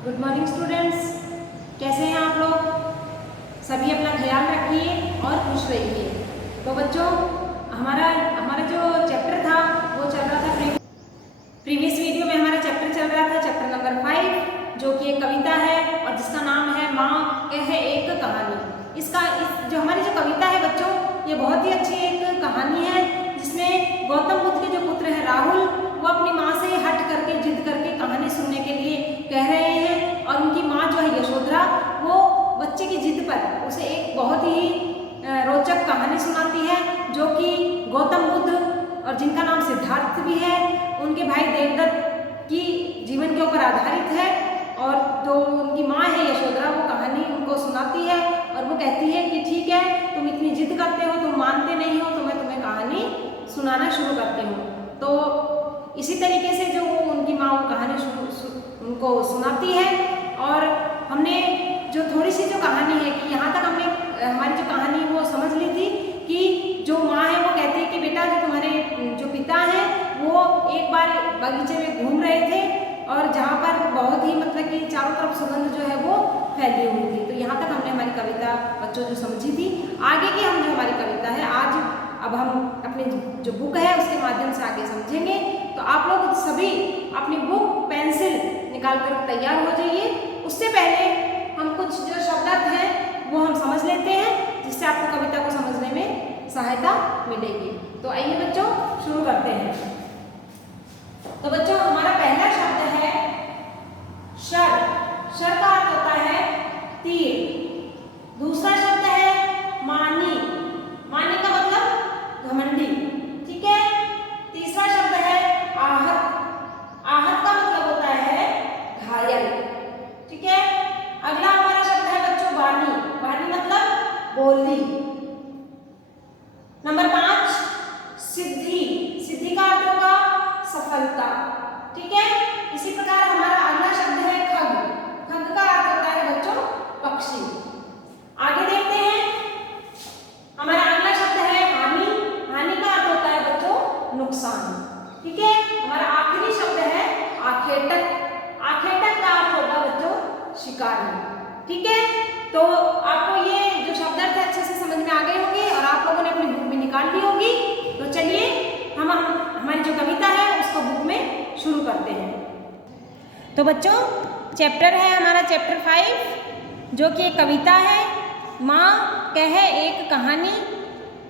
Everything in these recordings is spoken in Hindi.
गुड मॉर्निंग स्टूडेंट्स, कैसे हैं आप लोग? सभी अपना ख्याल रखिए और खुश रहिए। तो बच्चों, हमारा जो चैप्टर था वो चल रहा था प्रीवियस वीडियो में हमारा चैप्टर चल रहा था चैप्टर नंबर 5, जो कि एक कविता है और जिसका नाम है माँ कहे एक कहानी। जो हमारी जो कविता है बच्चों, ये बहुत ही अच्छी एक कहानी है जिसमें गौतम बुद्ध के जो पुत्र हैं राहुल, वो अपनी माँ से हट करके जिद करके कहानी सुनने के लिए कह रहे हैं और उनकी माँ जो है यशोधरा, वो बच्चे की जिद पर उसे एक बहुत ही रोचक कहानी सुनाती है, जो कि गौतम बुद्ध और जिनका नाम सिद्धार्थ भी है, उनके भाई देवदत्त की जीवन के ऊपर आधारित है। और जो उनकी माँ है यशोधरा, वो कहानी उनको सुनाती है और वो कहती है कि ठीक है, तुम इतनी जिद करते हो, तुम मानते नहीं हो, तो मैं तुम्हें कहानी सुनाना शुरू करती हूँ। तो इसी तरीके से जो उनकी माँ वो कहानी उनको सुनाती है। और हमने जो थोड़ी सी जो कहानी है कि यहाँ तक हमने हमारी जो कहानी वो समझ ली थी कि जो माँ है वो कहती है कि बेटा, जो तुम्हारे जो पिता हैं वो एक बार बगीचे में घूम रहे थे और जहाँ पर बहुत ही मतलब कि चारों तरफ सुगंध जो है वो फैली हुई थी। तो यहाँ तक हमने हमारी कविता बच्चों जो समझी थी। आगे की हम जो हमारी कविता है आज अब हम अपनी जो बुक है उसके माध्यम से आगे समझेंगे। तो आप लोग सभी अपनी बुक पेंसिल निकाल कर तैयार हो जाइए। उससे पहले हम कुछ जो शब्दार्थ हैं वो हम समझ लेते हैं, जिससे आपको कविता को समझने में सहायता मिलेगी। तो आइए बच्चों, शुरू करते हैं। तो बच्चों, हमारा पहला शब्द है शर। शर का अर्थ होता है तीर। दूसरा शब्द है मानी। मानी का मतलब घमंडी, ठीक है। तीसरा शब्द है आहत। आहत का मतलब होता है घायल, ठीक है। अगला हमारा शब्द है बच्चों वाणी। वाणी मतलब बोली। नंबर 5 सिद्धि। सिद्धि का अर्थ होगा सफलता, ठीक है। इसी प्रकार हमारा अगला शब्द है खग। खग का अर्थ होता है बच्चों पक्षी। आगे देखते हैं, हमारा अगला शब्द है हानि। हानि का अर्थ होता है बच्चों नुकसान, ठीक है। हमारा आखिरी शब्द है आखेटक। आखेटक का अर्थ होगा बच्चों शिकारी, ठीक है। तो आपको ये जो शब्दार्थ है अच्छे से समझ में आ गए होंगे और आप लोगों ने अपनी बुक में निकाल ली होगी। तो चलिए हम हमारी जो कविता है उसको बुक में शुरू करते हैं। तो बच्चों, चैप्टर है हमारा चैप्टर 5, जो कि एक कविता है माँ कहे एक कहानी,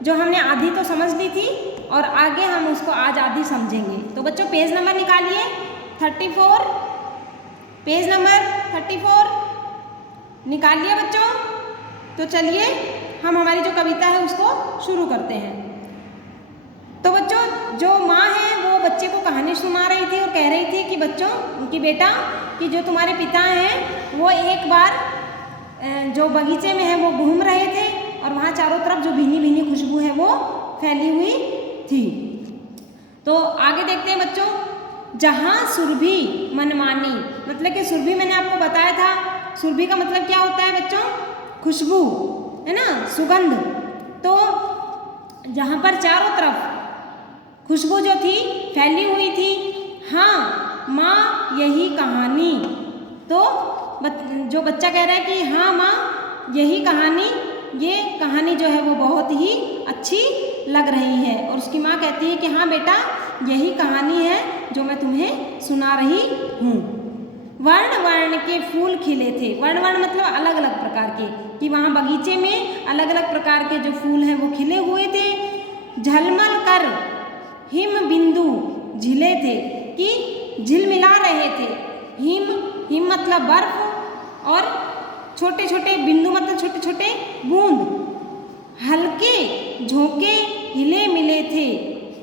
जो हमने आधी तो समझ ली थी और आगे हम उसको आज आधी समझेंगे। तो बच्चों, पेज नंबर निकालिए 34। पेज नंबर 34 निकालिए बच्चों। तो चलिए हम हमारी जो कविता है उसको शुरू करते हैं। तो बच्चों, जो माँ है वो बच्चे को कहानी सुना रही थी और कह रही थी कि बच्चों, कि बेटा, कि जो तुम्हारे पिता हैं वो एक बार जो बगीचे में है वो घूम रहे थे और वहाँ चारों तरफ जो भीनी भीनी खुशबू है वो फैली हुई थी। तो आगे देखते हैं बच्चों, जहाँ सुरभि मनमानी। मतलब कि सुरभि मैंने आपको बताया था, सुरभि का मतलब क्या होता है बच्चों? खुशबू, है ना, सुगंध। तो जहाँ पर चारों तरफ खुशबू जो थी फैली हुई थी, हाँ माँ यही कहानी। तो जो बच्चा कह रहा है कि हाँ माँ यही कहानी, ये कहानी जो है वो बहुत ही अच्छी लग रही है। और उसकी माँ कहती है कि हाँ बेटा, यही कहानी है जो मैं तुम्हें सुना रही हूँ। वर्ण वर्ण के फूल खिले थे। वर्ण वर्ण मतलब अलग अलग प्रकार के, कि वहाँ बगीचे में अलग अलग प्रकार के जो फूल हैं वो खिले हुए थे। झलमल कर हिम बिंदु झिले थे, कि झिलमिला रहे थे। हिम मतलब बर्फ और छोटे छोटे बिंदु मतलब छोटे छोटे बूंद। हल्के झोंके हिले मिले थे,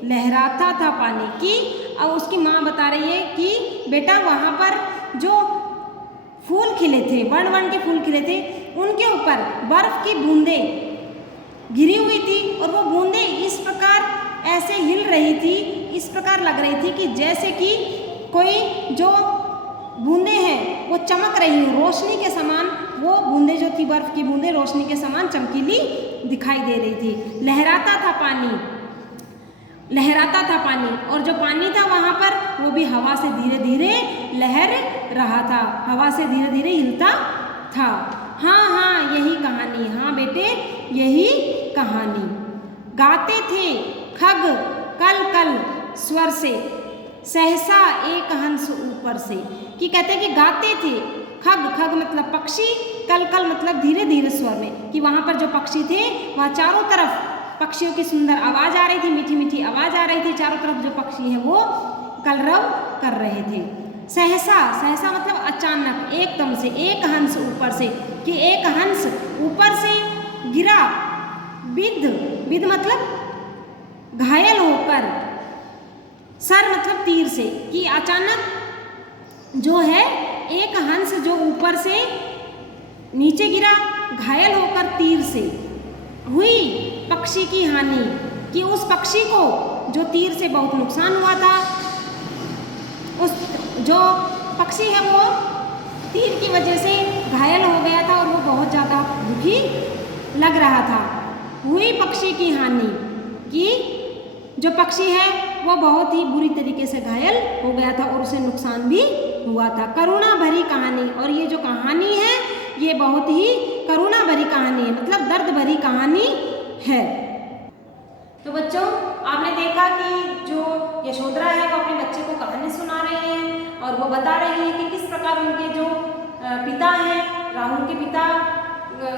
लहराता था पानी। की अब उसकी माँ बता रही है कि बेटा, वहाँ पर जो फूल खिले थे, वर्ण वर्ण के फूल खिले थे, उनके ऊपर बर्फ की बूंदें गिरी हुई थी और वो बूंदें इस प्रकार ऐसे हिल रही थी, इस प्रकार लग रही थी कि जैसे कि कोई जो बूंदें हैं वो चमक रही हो, रोशनी के समान। वो बूंदें जो थी, बर्फ की बूंदें रोशनी के समान चमकीली दिखाई दे रही थी। लहराता था पानी। लहराता था पानी, और जो पानी था वहाँ पर वो भी हवा से धीरे धीरे लहर रहा था, हवा से धीरे धीरे हिलता था। हाँ हाँ यही कहानी, हाँ बेटे यही कहानी। गाते थे खग कल कल स्वर से, सहसा एक हंस ऊपर से। कि कहते कि गाते थे खग, खग मतलब पक्षी, कल कल मतलब धीरे धीरे स्वर में, कि वहाँ पर जो पक्षी थे वहाँ चारों तरफ पक्षियों की सुंदर आवाज़ आ रही थी, मीठी मीठी आवाज़ आ रही थी, चारों तरफ जो पक्षी हैं वो कलरव कर रहे थे। सहसा, सहसा मतलब अचानक, एकदम से, एक हंस ऊपर से, कि एक हंस ऊपर से गिरा, बिध, बिध मतलब घायल होकर, सर मतलब तीर से, कि अचानक जो है एक हंस जो ऊपर से नीचे गिरा, घायल होकर तीर से हुई पक्षी की हानि, कि उस पक्षी को जो तीर से बहुत नुकसान हुआ था, उस जो पक्षी है वो तीर की वजह से घायल हो गया था और वो बहुत ज़्यादा दुखी लग रहा था। हुई पक्षी की हानि, कि जो पक्षी है वो बहुत ही बुरी तरीके से घायल हो गया था और उसे नुकसान भी हुआ था। करुणा भरी कहानी, और ये जो कहानी है ये बहुत ही करुणा भरी कहानी है, मतलब दर्द भरी कहानी है। तो बच्चों आपने देखा कि जो यशोधरा है वो अपने बच्चे को कहानी सुना रही है और वो बता रही है कि किस प्रकार उनके जो पिता हैं, राहुल के पिता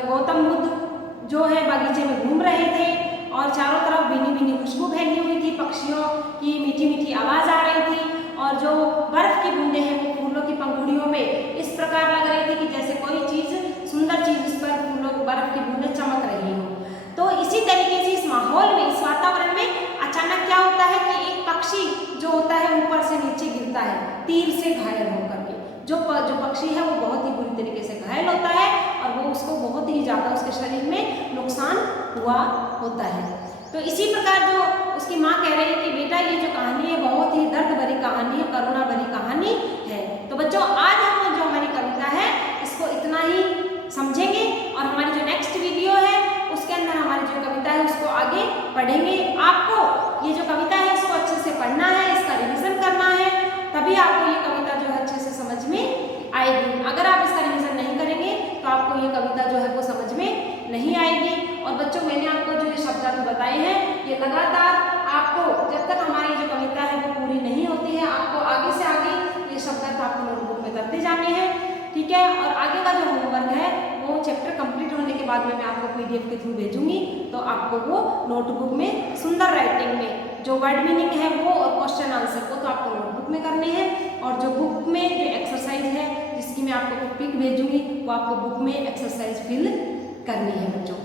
गौतम बुद्ध जो है बगीचे में घूम रहे थे और चारों तरफ भीनी भीनी खुशबू फैली हुई थी, पक्षियों की मीठी मीठी आवाज़ आ रही थी, और जो बर्फ की बूंदें हैं वो फूलों की पंखुड़ियों में इस प्रकार लग रही थी कि जैसे कोई चीज़, सुंदर चीज़ उस पर फूलों बर्फ की बूंदें चमक रही हो। तो इसी तरीके से इस माहौल में, इस वातावरण में अचानक क्या होता है कि एक पक्षी जो होता है ऊपर से नीचे गिरता है तीर से घायल होकर के। जो पक्षी है वो बहुत ही बुरी तरीके से घायल होता है और वो उसको बहुत ही ज़्यादा उसके शरीर में नुकसान हुआ होता है। तो इसी प्रकार जो उसकी माँ कह रही है कि बेटा ये जो कहानी है बहुत ही दर्द भरी कहानी है, करुणा भरी कहानी है। तो बच्चों आज हम जो हमारी कविता है इसको इतना ही समझेंगे और हमारी जो नेक्स्ट वीडियो है उसके अंदर हमारी जो कविता है उसको आगे पढ़ेंगे। आपको ये जो कविता है इसको अच्छे से पढ़ना है, इसका रिवीजन करना है, तभी आपको ये कविता जो है अच्छे से समझ में आएगी। अगर आप इसका रिवीजन नहीं करेंगे तो आपको ये कविता जो है वो समझ में नहीं आएगी। और बच्चों मैंने आपको जो ये शब्दार्थ बताए हैं ये लगातार आपको जब तक हमारी जो कविता है वो पूरी नहीं होती है आपको आगे से आगे ये शब्दार्थ आपको नोटबुक में करते जाने हैं, ठीक है। और आगे का जो होमवर्क है वो चैप्टर कंप्लीट होने के बाद में मैं आपको PDF के थ्रू भेजूंगी, तो आपको वो नोटबुक में सुंदर राइटिंग में जो वर्ड मीनिंग है वो और क्वेश्चन आंसर को तो आपको नोटबुक में करने हैं, और जो बुक में जो एक्सरसाइज है जिसकी मैं आपको पिक भेजूंगी वो आपको बुक में एक्सरसाइज फिल करनी है बच्चों।